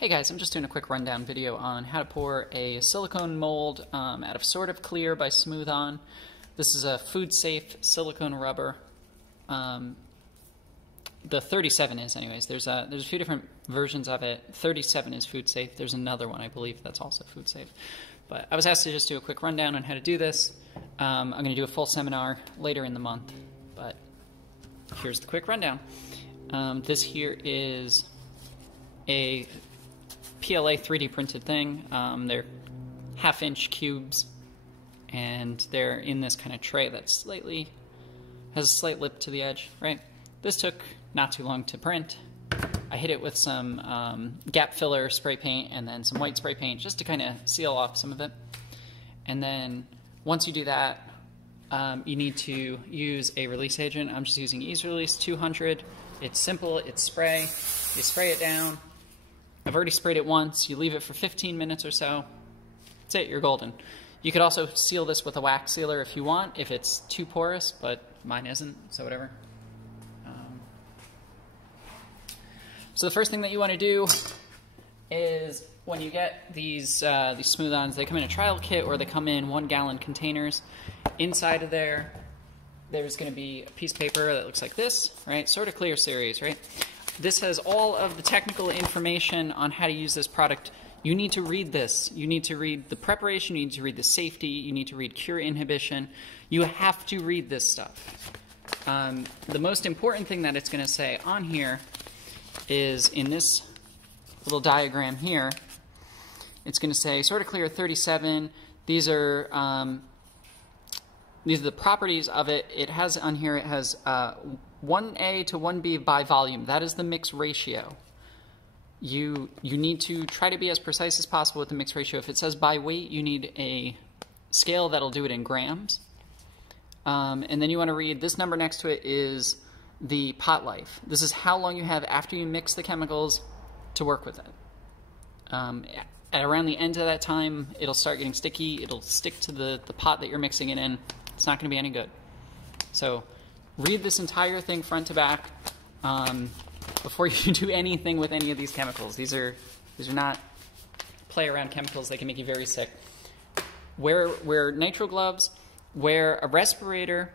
Hey guys, I'm just doing a quick rundown video on how to pour a silicone mold out of Sorta Clear by Smooth On. This is a food-safe silicone rubber. The 37 is anyways. There's a few different versions of it. 37 is food safe. There's another one, I believe, that's also food safe. But I was asked to just do a quick rundown on how to do this. I'm going to do a full seminar later in the month, but here's the quick rundown. This here is a PLA 3D printed thing. They're half-inch cubes, and they're in this kind of tray that has a slight lip to the edge, right? This took not too long to print. I hit it with some gap filler spray paint and then some white spray paint just to kind of seal off some of it. And then once you do that, you need to use a release agent. I'm just using Ease Release 200. It's simple, it's spray. You spray it down. I've already sprayed it once. You leave it for 15 minutes or so. That's it, you're golden. You could also seal this with a wax sealer if you want, if it's too porous, but mine isn't, so whatever. So the first thing that you want to do is when you get these smooth-ons, they come in a trial kit or they come in 1-gallon containers. Inside of there, there's going to be a piece of paper that looks like this, right? Sorta Clear series, right? This has all of the technical information on how to use this product. You need to read this. You need to read the preparation, you need to read the safety, you need to read cure inhibition. You have to read this stuff. The most important thing that it's going to say on here is in this little diagram here. It's going to say Sorta Clear 37. These are the properties of it. It has on here, it has 1A to 1B by volume. That is the mix ratio. You need to try to be as precise as possible with the mix ratio. If it says by weight, you need a scale that'll do it in grams. And then you want to read this number next to it is the pot life. This is how long you have after you mix the chemicals to work with it. At around the end of that time, it'll start getting sticky. It'll stick to the pot that you're mixing it in. It's not going to be any good. So read this entire thing front to back before you do anything with any of these chemicals. These are not play around chemicals. They can make you very sick. Wear nitrile gloves. Wear a respirator.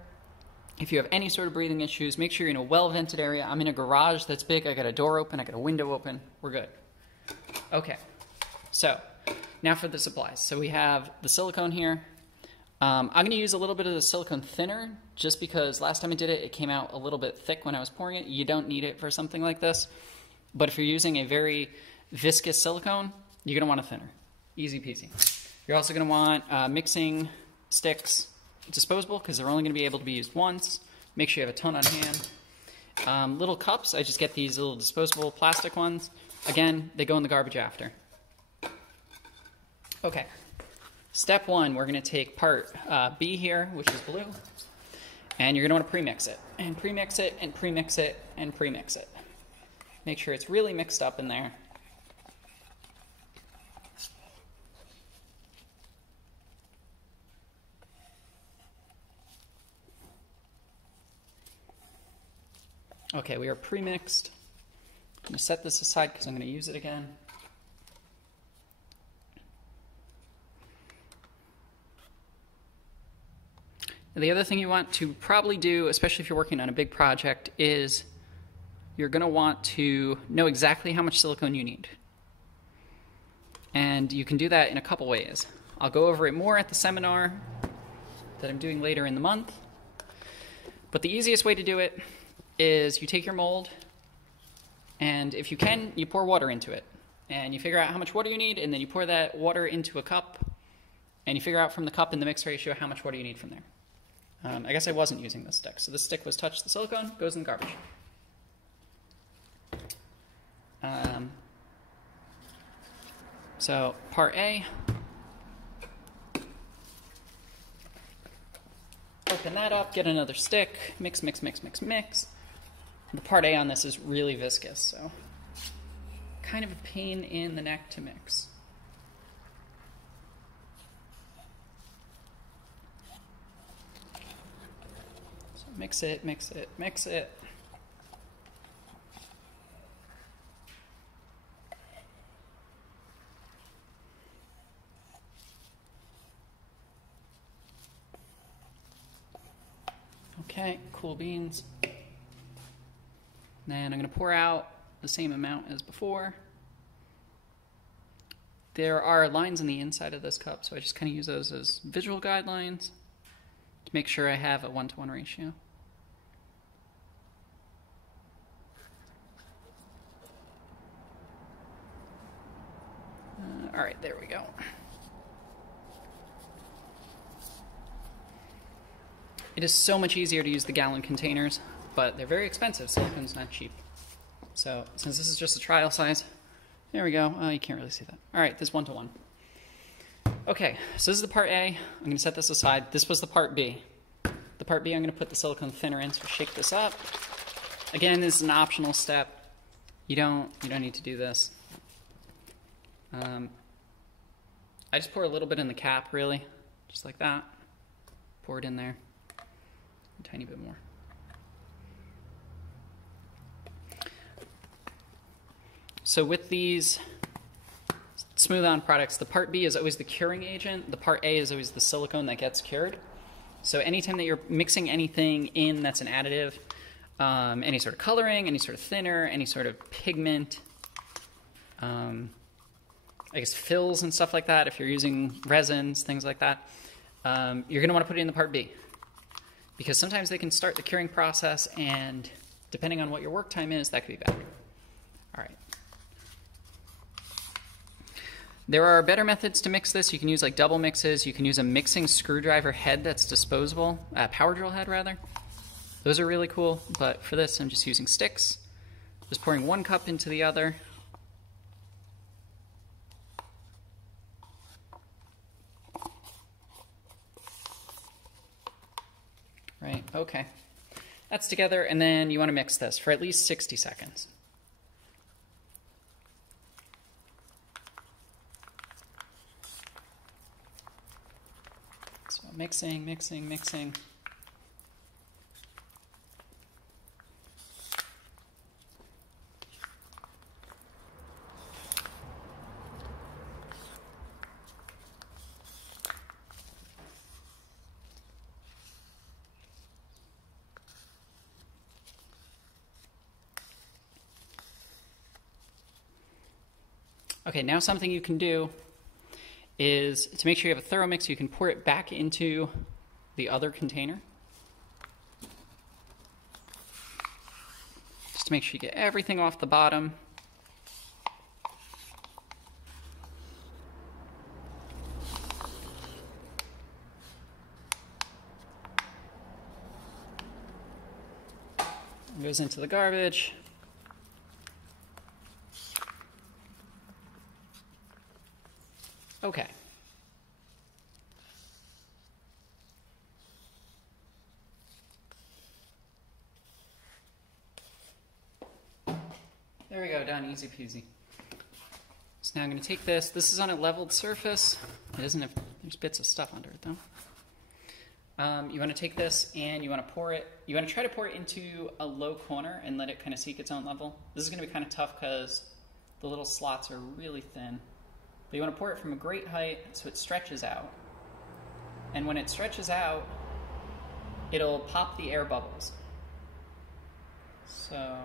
If you have any sort of breathing issues, make sure you're in a well-vented area. I'm in a garage that's big. I got a door open. I got a window open. We're good. Okay. So now for the supplies. So we have the silicone here. I'm going to use a little bit of the silicone thinner just because last time I did it, it came out a little bit thick when I was pouring it. You don't need it for something like this. But if you're using a very viscous silicone, you're going to want a thinner. Easy peasy. You're also going to want mixing sticks, disposable, because they're only going to be able to be used once. Make sure you have a ton on hand. Little cups, I just get these little disposable plastic ones. Again, they go in the garbage after. Okay. Step one, we're going to take part B here, which is blue, and you're going to want to premix it. And premix it, and premix it, and premix it. Make sure it's really mixed up in there. Okay, we are premixed. I'm going to set this aside because I'm going to use it again. The other thing you want to probably do, especially if you're working on a big project, is you're going to want to know exactly how much silicone you need. And you can do that in a couple ways. I'll go over it more at the seminar that I'm doing later in the month. But the easiest way to do it is you take your mold, and if you can, you pour water into it. And you figure out how much water you need, and then you pour that water into a cup, and you figure out from the cup and the mix ratio how much water you need from there. I guess I wasn't using this stick. So this stick was touched the silicone, goes in the garbage. So part A, open that up, get another stick, mix, mix, mix, mix, mix. The part A on this is really viscous, so kind of a pain in the neck to mix. Mix it, mix it, mix it. Okay, cool beans. Then I'm going to pour out the same amount as before. There are lines on the inside of this cup, so I just kind of use those as visual guidelines to make sure I have a 1-to-1 ratio. All right, there we go. It is so much easier to use the gallon containers, but they're very expensive. Silicone's not cheap. So since this is just a trial size, there we go. Oh, you can't really see that. All right, this 1-to-1. Okay, so this is the part A. I'm going to set this aside. This was the part B. The part B, I'm going to put the silicone thinner in, so shake this up. Again, this is an optional step. You don't need to do this. I just pour a little bit in the cap, really, just like that. Pour it in there, a tiny bit more. So with these smooth-on products, the part B is always the curing agent. The part A is always the silicone that gets cured. So anytime that you're mixing anything in that's an additive, any sort of coloring, any sort of thinner, any sort of pigment, I guess fills and stuff like that, if you're using resins, things like that, you're going to want to put it in the part B. Because sometimes they can start the curing process, and depending on what your work time is, that could be bad. All right. There are better methods to mix this. You can use like double mixes. You can use a mixing screwdriver head that's disposable, power drill head rather. Those are really cool, but for this I'm just using sticks. Just pouring 1 cup into the other. Right, okay. That's together, and then you want to mix this for at least 60 seconds. So mixing, mixing, mixing. Okay, now something you can do is to make sure you have a thorough mix, you can pour it back into the other container. Just to make sure you get everything off the bottom. It goes into the garbage. Okay. There we go, done, easy peasy. So now I'm going to take this. This is on a leveled surface. It doesn't have, there's bits of stuff under it though. You want to take this and you want to pour it, you want to try to pour it into a low corner and let it kind of seek its own level. This is going to be kind of tough because the little slots are really thin. But you want to pour it from a great height so it stretches out. And when it stretches out, it'll pop the air bubbles. So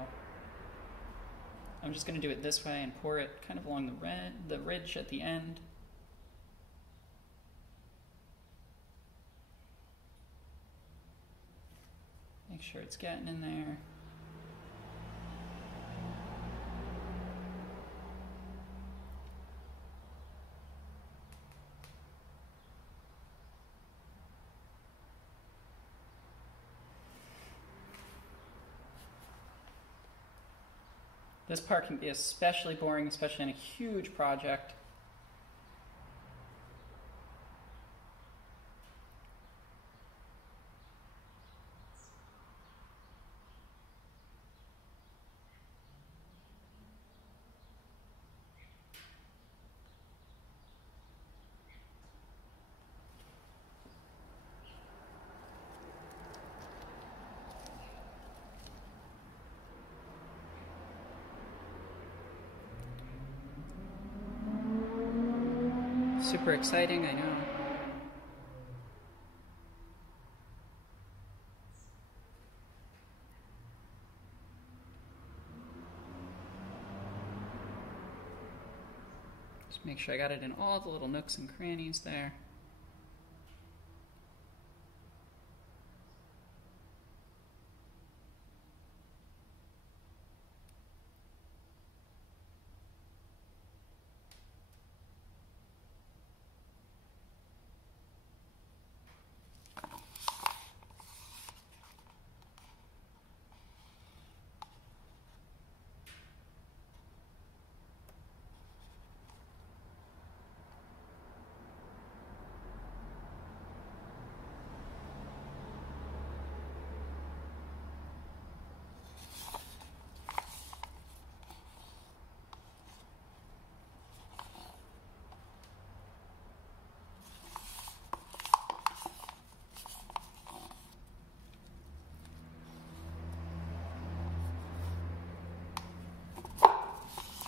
I'm just going to do it this way and pour it kind of along the ridge at the end. Make sure it's getting in there. This part can be especially boring, especially in a huge project. Super exciting, I know. Just make sure I got it in all the little nooks and crannies there.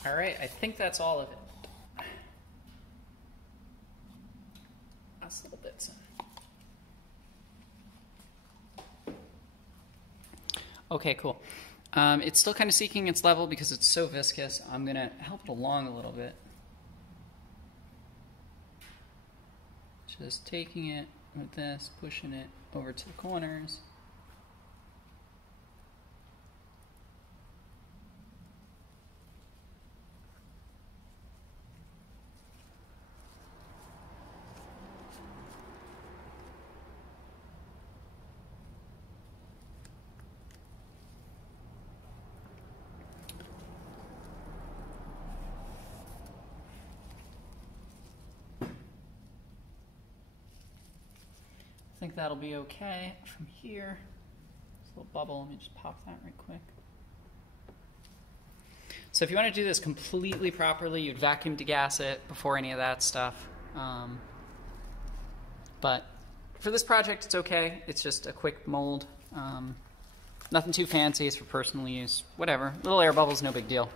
All right, I think that's all of it. Last little bits in. Okay, cool. It's still kind of seeking its level because it's so viscous. I'm gonna help it along a little bit. Just taking it with this, pushing it over to the corners. I think that'll be okay from here. This little bubble, let me just pop that right quick. So if you want to do this completely properly, you'd vacuum degas it before any of that stuff. But for this project, it's okay. It's just a quick mold. Nothing too fancy. It's for personal use. Whatever. Little air bubbles, no big deal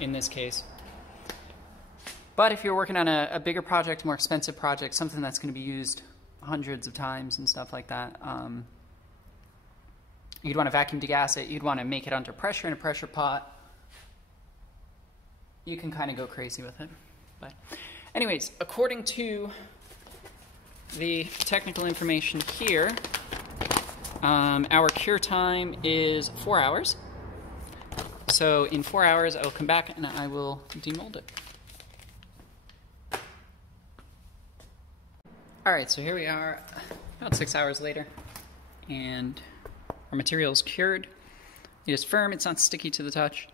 in this case. But if you're working on a bigger project, more expensive project, something that's going to be used hundreds of times and stuff like that, you'd want to vacuum degas it. You'd want to make it under pressure in a pressure pot. You can kind of go crazy with it. But anyways, according to the technical information here, our cure time is 4 hours. So in 4 hours, I will come back and I will demold it. All right, so here we are about 6 hours later, and our material is cured. It is firm, it's not sticky to the touch.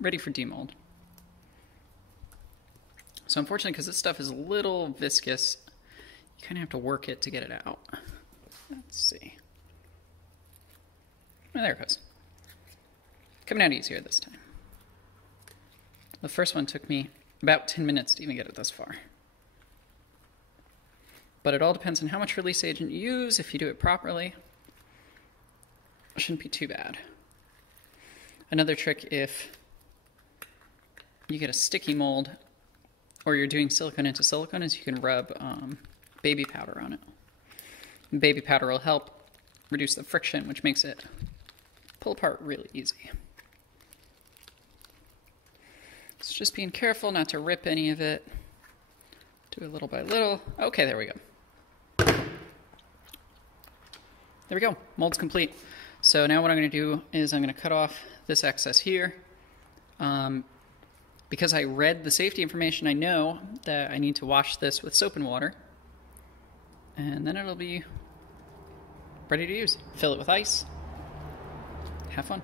Ready for demold. So unfortunately, because this stuff is a little viscous, you kind of have to work it to get it out. Let's see. Oh, there it goes. Coming out easier this time. The first one took me about 10 minutes to even get it this far. But it all depends on how much release agent you use. If you do it properly, it shouldn't be too bad. Another trick, if you get a sticky mold or you're doing silicone into silicone, is you can rub baby powder on it. And baby powder will help reduce the friction, which makes it pull apart really easy. So just being careful not to rip any of it. Do it little by little. Okay, there we go. There we go, mold's complete. So now what I'm gonna do is I'm gonna cut off this excess here. Because I read the safety information, I know that I need to wash this with soap and water. And then it'll be ready to use. Fill it with ice. Have fun.